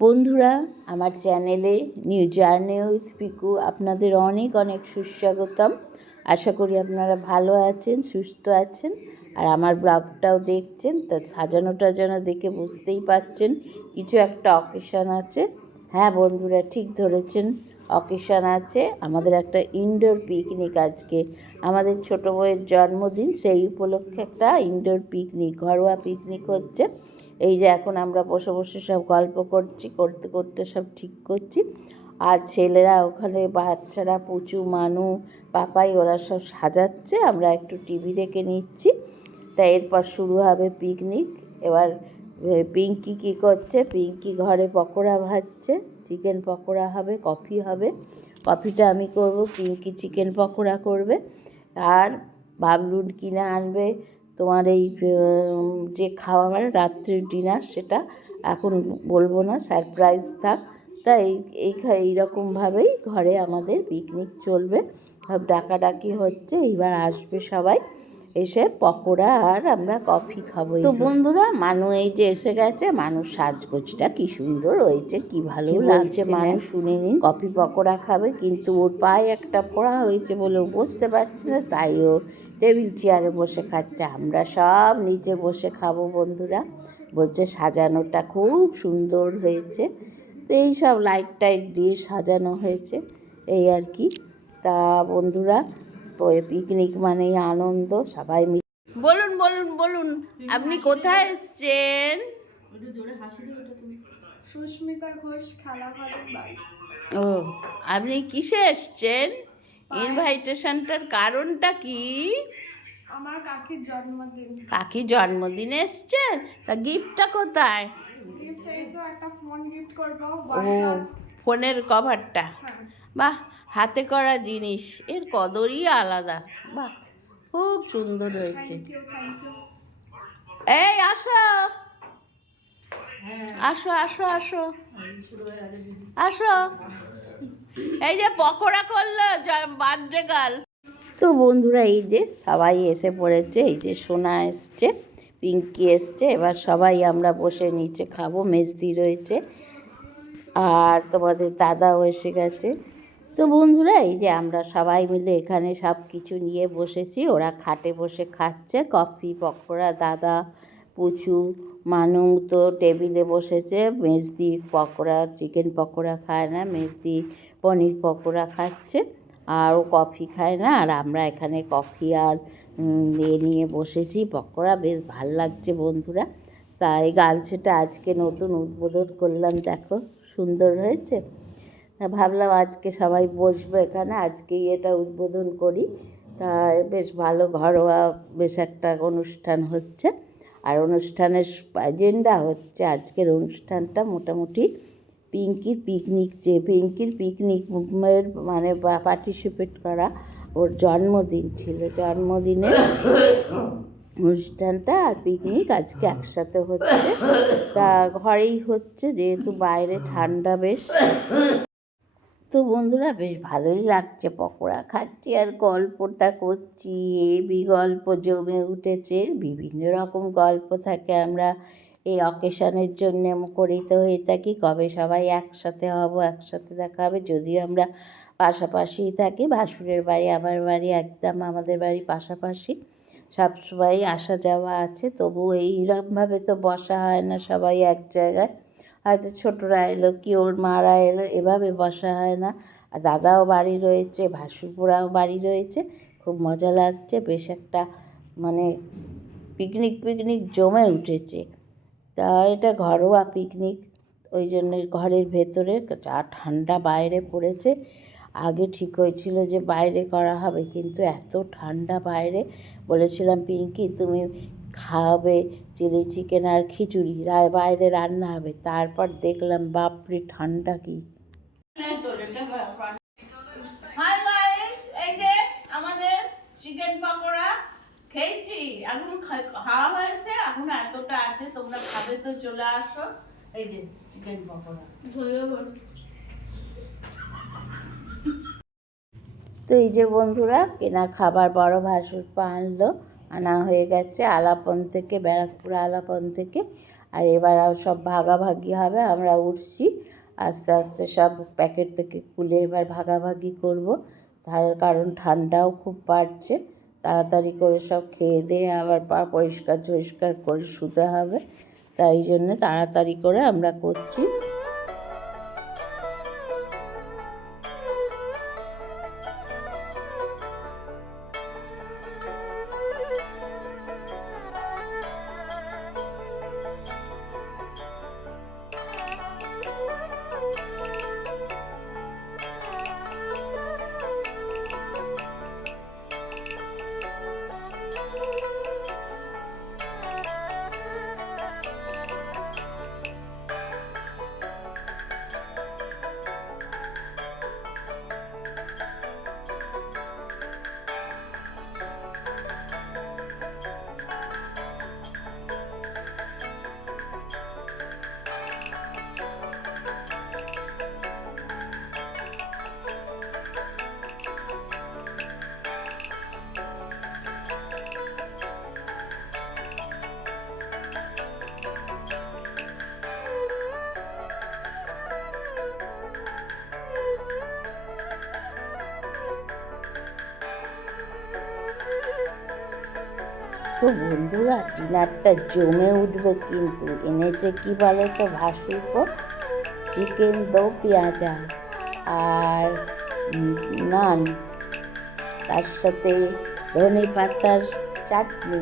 বন্ধুরা, আমার চ্যানেলে নিউ জার্নি উইথ পিকু আপনাদের অনেক অনেক সুস্বাগতম। আশা করি আপনারা ভালো আছেন, সুস্থ আছেন, আর আমার ব্লগটাও দেখছেন। তা সাজানো টাজানো দেখে বুঝতেই পারছেন কিছু একটা অকেশন আছে। হ্যাঁ বন্ধুরা, ঠিক ধরেছেন, অকেশন আছে। আমাদের একটা ইনডোর পিকনিক আজকে, আমাদের ছোটো বউয়ের জন্মদিন, সেই উপলক্ষে একটা ইনডোর পিকনিক, ঘরোয়া পিকনিক হচ্ছে। এই যে এখন আমরা বসে বসে সব গল্প করছি, করতে করতে সব ঠিক করছি। আর ছেলেরা ওখানে, বাচ্চারা, পুচু, মানু, পাপাই, ওরা সব সাজাচ্ছে, আমরা একটু টিভি দেখে নিচ্ছি। তা এরপর শুরু হবে পিকনিক। এবার পিঙ্কি কী করছে, পিঙ্কি ঘরে পকোড়া ভাজছে, চিকেন পকোড়া হবে, কফি হবে। কফিটা আমি করব, পিঙ্কি চিকেন পকোড়া করবে। আর বাবলুন কিনে আনবে তোমার এই যে খাবার রাত্রির ডিনার, সেটা এখন বলবো না, সারপ্রাইজ থাক। তাই এইরকমভাবেই ঘরে আমাদের পিকনিক চলবে, সব ডাকাডাকি হচ্ছে। এইবার আসবে সবাই, এসে পকোড়া আর আমরা কফি খাবো। তো বন্ধুরা, মানু এই যে এসে গেছে, মানুষ সাজগোজটা কি সুন্দর হয়েছে, কি ভালো লাগছে। মানুষ শুনে নিন, কফি পকোড়া খাবে, কিন্তু ওর পায়ে একটা ফোড়া হয়েছে বলে ও বসতে পারছে না, তাই ও টেবিল চেয়ারে বসে খাচ্ছে। আমরা সব নিচে বসে খাবো বন্ধুরা। বলছে সাজানোটা খুব সুন্দর হয়েছে। তো এই সব লাইট টাইট দিয়ে সাজানো হয়েছে, এই আর কি। তা বন্ধুরা, পিকনিক মানেই আনন্দ, সবাই মিলে। বলুন বলুন বলুন, আপনি কোথায় এসছেন? সুস্মিতা ঘোষ, খালাঘরের বাড়ি। ও, আপনি কিসে এসছেন? ইনভাইটেশনটার কারণটা কি? আমার কাকির জন্মদিন। কাকি জন্মদিনে এসছেন? তা গিফটটা কোথায়? গিফট চাইছো, একটা ফোন গিফট করবো। ও, ফোনের কভারটা? বাহ, হাতে করা জিনিস, এর কদরই আলাদা। বাহ, খুব সুন্দর হয়েছে। এই আসো আসো আসো আসো আসো, এই যে পকোড়া করলো বার্থডে গার্ল। তো বন্ধুরা, এই যে সবাই এসে পড়েছে, এই যে সোনা এসছে, পিঙ্কি এসছে। এবার সবাই আমরা বসে নিচে খাবো, মেজদি রয়েছে, আর তোমাদের দাদাও এসে গেছে। তো বন্ধুরা, এই যে আমরা সবাই মিলে এখানে সব কিছু নিয়ে বসেছি। ওরা খাটে বসে খাচ্ছে কফি, পকোড়া। দাদা, পুচু, মানু তো টেবিলে বসেছে। মেজদি পকোড়া, চিকেন পকোড়া খায় না, মেজদি পনির পকোড়া খাচ্ছে, আর ও কফি খায় না। আর আমরা এখানে কফি আর নিয়ে বসেছি, পকোড়া। বেশ ভাল লাগছে বন্ধুরা। তাই গালছেটা আজকে নতুন উদ্বোধন করলাম, দেখো সুন্দর হয়েছে। ভাবলাম আজকে সবাই বসবো এখানে, আজকেই এটা উদ্বোধন করি। তা বেশ ভালো ঘরোয়া বেশ একটা অনুষ্ঠান হচ্ছে। আর অনুষ্ঠানের এজেন্ডা হচ্ছে, আজকের অনুষ্ঠানটা মোটামুটি পিঙ্কির পিকনিক, যে পিঙ্কির পিকনিকের মানে পার্টিসিপেট করা। ওর জন্মদিন ছিল, জন্মদিনে অনুষ্ঠানটা আর পিকনিক আজকে একসাথে হচ্ছে। তা ঘরেই হচ্ছে, যেহেতু বাইরে ঠান্ডা বেশ। তো বন্ধুরা, বেশ ভালোই লাগছে, পকোড়া খাচ্ছি আর গল্পটা করছি। হেবি গল্প জমে উঠেছে, বিভিন্ন রকম গল্প থাকে। আমরা এই অকেশনের জন্য করিতে হয়ে থাকি, কবে সবাই একসাথে হব, একসাথে দেখা হবে। যদিও আমরা পাশাপাশিই থাকি, ভাসুরের বাড়ি আমার বাড়ি একদম আমাদের বাড়ি পাশাপাশি, সবসময় আসা যাওয়া আছে। তবু এইরকমভাবে তো বসা হয় না সবাই এক জায়গায়। হয়তো ছোটরা এলো কি ওর মারা এলো, এভাবে বসা হয় না। আর দাদাও বাড়ি রয়েছে, ভাসুরপুরাও বাড়ি রয়েছে, খুব মজা লাগছে। বেশ একটা মানে পিকনিক পিকনিক জমে উঠেছে। তা এটা ঘরোয়া পিকনিক, ওই জন্য ঘরের ভেতরে, যা ঠান্ডা বাইরে পড়েছে। আগে ঠিক হয়েছিল যে বাইরে করা হবে, কিন্তু এত ঠান্ডা বাইরে। বলেছিলাম পিঙ্কি তুমি খাওয়াবে চিলি চিকেন আর খিচুড়ি, বাইরে রান্না হবে। তারপর দেখলাম বাপরে ঠান্ডা কি। এই যে আমাদের চিকেন পকোড়া খেয়েছি, এখন খাওয়া হয়েছে, এখন এতটা আছে, তোমরা খাবে তো চলে আসো। এই যে চিকেন পকোড়া। তো এই যে বন্ধুরা, কেনা খাবার বড় ভাসুর পা আনলো, আনা হয়ে গেছে আলাপন থেকে, ব্যারাকপুর আলাপন থেকে। আর এবার সব ভাগাভাগি হবে। আমরা উঠছি, আস্তে আস্তে সব প্যাকেট থেকে খুলে এবার ভাগাভাগি করব। তার কারণ ঠান্ডাও খুব বাড়ছে, তাড়াতাড়ি করে সব খেয়ে দিয়ে আবার পা পরিষ্কার করে শুতে হবে। তাই জন্য তাড়াতাড়ি করে আমরা করছি। তো বন্ধুরা, ডিনারটা জমে উঠবে কিন্তু। এনেছে কি বলো তো ভাসুরপো, চিকেন দো পেঁয়াজা আর নান, তার সাথে ধনে পাতার চাটনি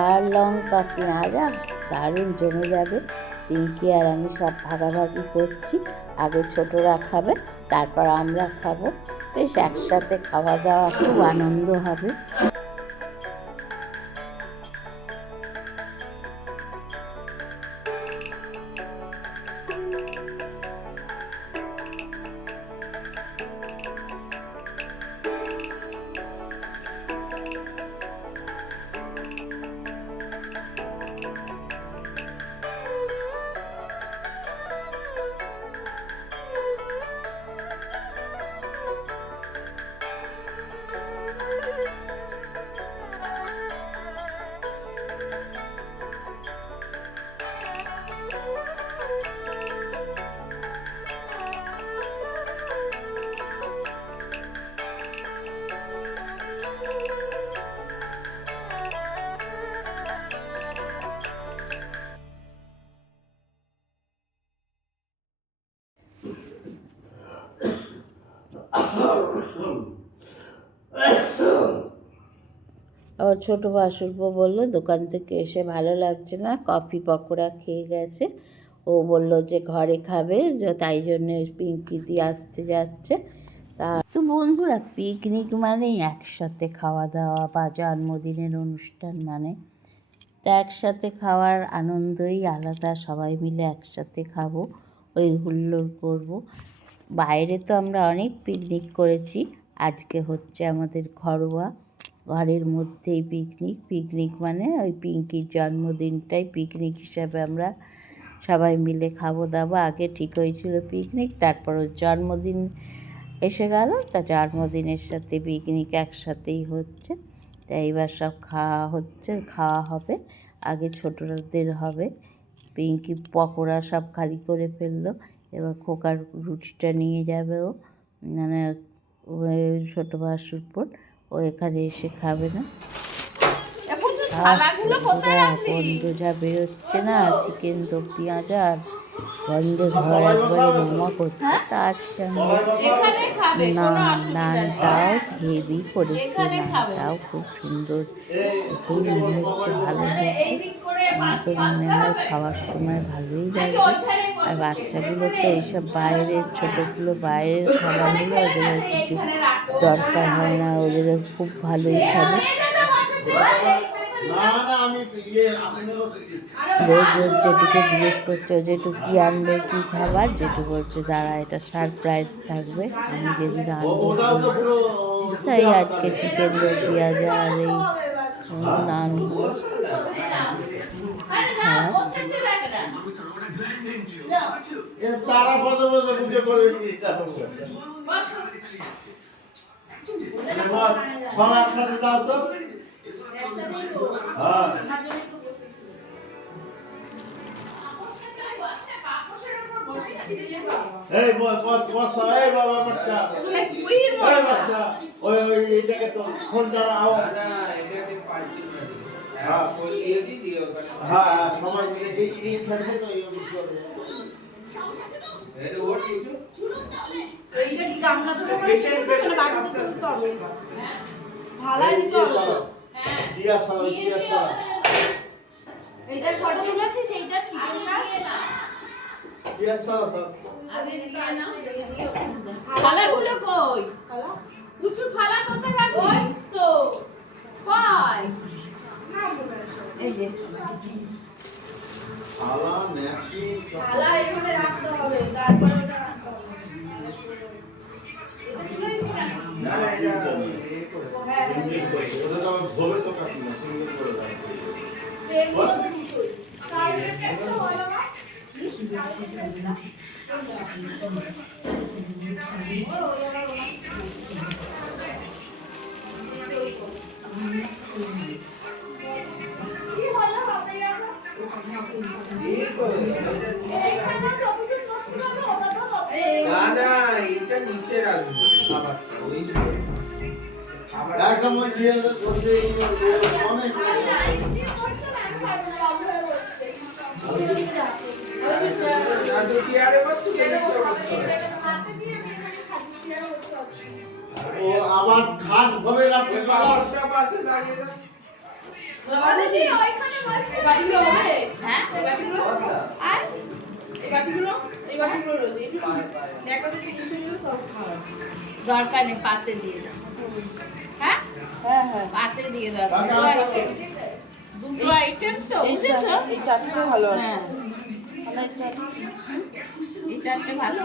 আর লঙ্কা পেঁয়াজা। দারুণ জমে যাবে। পিঙ্কি আর আমি সব ভাগাভাগি করছি। আগে ছোটরা খাবে, তারপর আমরা খাবো। বেশ একসাথে খাওয়া দাওয়া, খুব আনন্দ হবে। আবার ছোটো ভাসুরপো বললো দোকান থেকে এসে ভালো লাগছে না, কফি পকোড়া খেয়ে গেছে। ও বলল যে ঘরে খাবে, তাই জন্য পিঙ্কি দিয়ে আসতে যাচ্ছে। তা তো বন্ধুরা, পিকনিক মানেই একসাথে খাওয়া দাওয়া বা জন্মদিনের অনুষ্ঠান মানে, তা একসাথে খাওয়ার আনন্দই আলাদা। সবাই মিলে একসাথে খাবো, ওই হুল্লোড় করব। বাইরে তো আমরা অনেক পিকনিক করেছি, আজকে হচ্ছে আমাদের ঘরোয়া, ঘরের মধ্যেই পিকনিক মানে ওই পিঙ্কির জন্মদিনটাই পিকনিক হিসাবে আমরা সবাই মিলে খাবো দাবো। আগে ঠিক হয়েছিল পিকনিক, তারপর ওর জন্মদিন এসে গেল, তা জন্মদিনের সাথে পিকনিক একসাথেই হচ্ছে। তাই এবার সব খাওয়া হবে। আগে ছোটদের হবে। পিঙ্কি পকোড়া সব খালি করে ফেললো। এবার খোকার রুটিটা নিয়ে যাবে ও, মানে ছোটো ভাসুরপোর, ও এখানে এসে খাবে না। গন্ধ যা বেরোচ্ছে না চিকেন দো পেঁয়াজার গন্ধে ঘর একবারে মোমো করছে। তার সঙ্গে নানটাও হেভি করেছে, নানটাও খুব সুন্দর, দেখেই মনে হচ্ছে ভালো হয়েছে। তো মনে হয় খাওয়ার সময় ভালোই লাগবে। আর বাচ্চাগুলো তো এইসব বাইরের, ছোটোগুলো বাইরের খাবারগুলো ওদের কিছু দরকার হয় না, ওদের খুব ভালোই খাবে। রোজ রোজ যেটুকু জিজ্ঞেস করছে, যেটু কী আনবে, কী খাবার, যেটু বলছে দাঁড়া এটা সারপ্রাইজ থাকবে, আমি যেদিন আনবো বলবো। তাই আজকে চিকেন দো পেঁয়াজা আর এই নান খাওয়া। এই বস এই বাবা বাচ্চা এই বাচ্চা ওই এটাকে তো ফোনটা আওয়াজ হ্যাঁ সময় দিয়ে এই সাথে তো এই চলে যায় এইটা কি গামলা ধরে করে শেষ করে বাকি করতে হবে ভালাই দিতে হবে দিয়া সারা এইটার ফটো তুলেছি সেইটার চিকেনটা দিয়া সারা আগে দিয়ে নাও, দিয়ে দিও। থালাগুলো কই? উঁচু থালা কোথায় রাখবি? ওই তো। কই? এই যে। আলা নেকি থালা এখানে রাখতে হবে তারপরে ওটা রাখতে হবে না না এটা এই করে ওটা তো ভবে তো কাটি না সুন্দর করে রাখবে এই করে না না এটা নিচে রাখবো আবার ওই আবার একদম ওই দিয়ে বসে অনেক না তো চেয়ারে বসে ও আবার খাট ভবে রাখতে ওই পারো বাক্সটা পাশে লাগিয়ে দাও হ্যাঁ? আর? দরকার নেই, পাতে দিয়ে দাও। হ্যাঁ? পাতে দিয়ে দাও। দুটো আইটেম তো, বুঝেছো? এই চাটনিটা ভালো আছে হ্যাঁ। এই চারটে ভালো?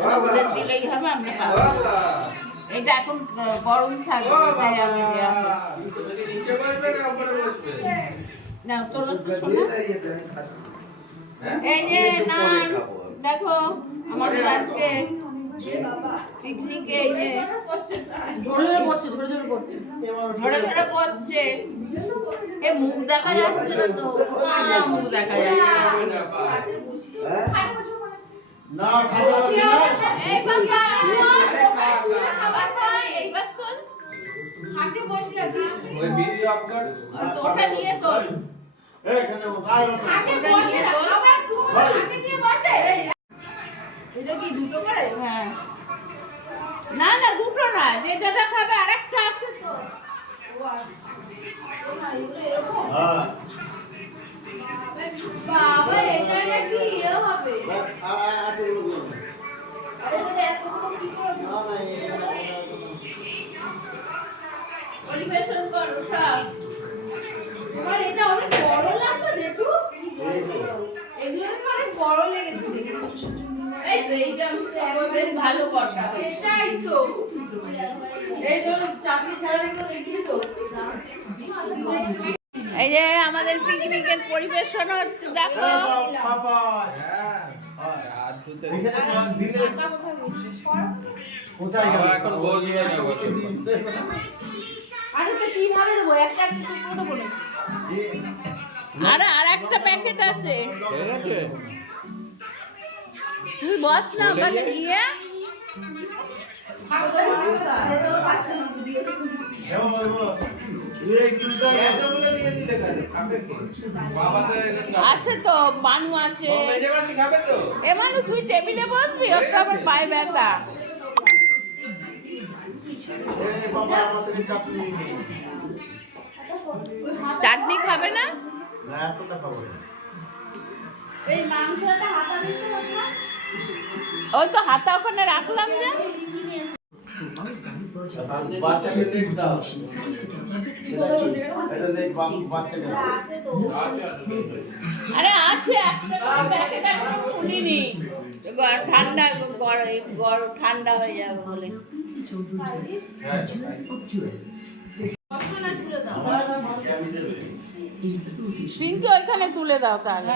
বাবা ওদের দিলেই হবে, আমরা পাবো। বাবা এটা এখন গরম থাকবে, তাই আগে দেওয়া হবে। তুমি নিচে বসবে না উপরে বসবে না, তোলো তো শোনা। হ্যাঁ এই যে একটু পরে নান, খাবো। দেখো আমাদের পরে আজকে পিকনিকে এই যে ধরে ধরে পড়ছে। এ মুখ দেখা যাচ্ছে না তো, মুখ দেখা যাচ্ছে। না খাবার না এই বাবা, খাবার খাই, এইবার তোল। খাটে বসে আছি। ওই ভিডিও অফ কর তো ওটা নিয়ে তোল। এখানে খাই না খাটে বসে তোল। খাটে দিয়ে বসে। এটা কি দুটো করে হ্যাঁ। না না, দুটো না, যে যেটা খাবে আরেকটা আছে তো। হ্যাঁ বাবা, এটা নাকি ইয়ে হবে। আর আরে এটা এতগুলো কি করব না না পরিবেশন করো সব। তোমার এটা অনেক বড় লাগছে দেখো। এগুলো তো অনেক বড় লেগেছে দেখো। এই তো এইটা বেশ ভালো কষা। সেটাই তো। এই তো চাকরি সারা দেখো এগুলো তো। এই যে আমাদের পিকনিকের পরিবেশন হচ্ছে দেখো। পাপা হ্যাঁ হাত ধুতে এখানে দিলে কোথায় বাবা এখন বসবে না বলো আরে তো কিভাবে দেবো একটা একটা টুকরো দেবো না আরে আর একটা প্যাকেট আছে, ঠিক আছে তুই বস না ওখানে গিয়ে। এমন বলবো এতগুলো দিয়ে দিলে কেন খাবে কি বাবা তো এখন আছে তো, মানু আছে। ও মেজে মাসি খাবে তো এ মানু, তুই টেবিলে বসবি, ওর তো আবার পায়ে ব্যথা। এই বাবা আমাদের চাটনি চাটনি খাবে না? না এতটা খাবো না এই মাংসটা হাতা দিতে হবে না ওই তো হাতা ওখানে রাখলাম যে। বাচ্চাকে দেখ দাও এটা দেখ বাচ্চাকে আছে তো আরে আছে, একটা প্যাকেট এখনো খুলিনি। ঠান্ডা ঠান্ডা হয়ে যাবে বলে। হ্যাঁ পিঙ্কি ওইখানে তুলে দাও তাহলে।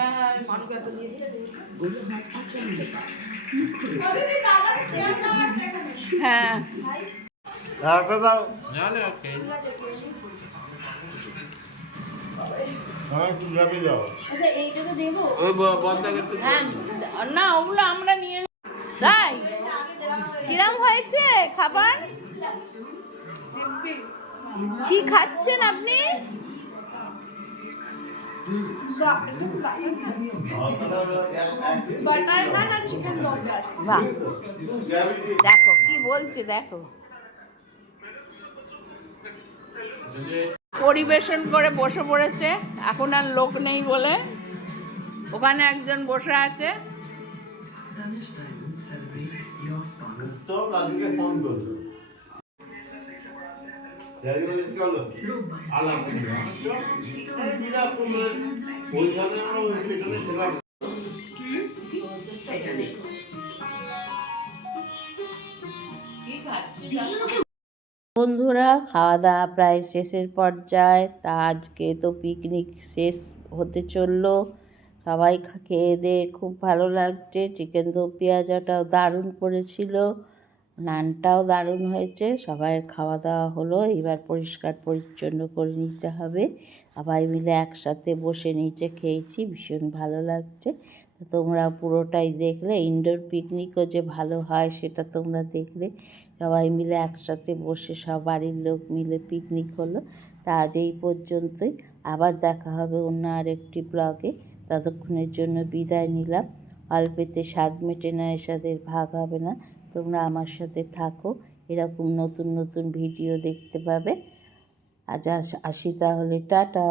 হ্যাঁ, একটা দাও না না ওকে হ্যাঁ একটু যাবে যাও আচ্ছা এইটা তো দেবো ওই বন্ধ করতে হ্যাঁ, না ওগুলো আমরা নিয়ে তাই কিরম হয়েছে খাবার? কি খাচ্ছেন আপনি? বাটার নান আর চিকেন দরকার। বাহ, দেখো কি বলছে, দেখো পরিবেশন করে বসে পড়েছে। এখন আর লোক নেই বলে ওখানে একজন বসে আছে। তো দাদুকে ফোন করলো দাদু বলে চলো আলাপ ওইখানে আমরা ওই পেছনে ছিলাম। বন্ধুরা, খাওয়া দাওয়া প্রায় শেষের পর্যায়ে। তা আজকে তো পিকনিক শেষ হতে চললো। সবাই খেয়ে দিয়ে খুব ভালো লাগছে। চিকেন দো পেঁয়াজাটাও দারুণ করেছিল, নানটাও দারুণ হয়েছে। সবাই খাওয়া দাওয়া হলো, এবার পরিষ্কার পরিচ্ছন্ন করে নিতে হবে। সবাই মিলে একসাথে বসে নিচে খেয়েছি, ভীষণ ভালো লাগছে। তোমরা পুরোটাই দেখলে। ইনডোর পিকনিকও যে ভালো হয় সেটা তোমরা দেখলে। সবাই মিলে একসাথে বসে সব বাড়ির লোক মিলে পিকনিক হলো। তা আজ এই পর্যন্তই, আবার দেখা হবে অন্য আরেকটি ব্লগে। ততক্ষণের জন্য বিদায় নিলাম। অল্পেতে স্বাদ মেটে না, এর সাথে ভাগ হবে না। তোমরা আমার সাথে থাকো, এরকম নতুন নতুন ভিডিও দেখতে পাবে। আজ আসি তাহলে, টাটা।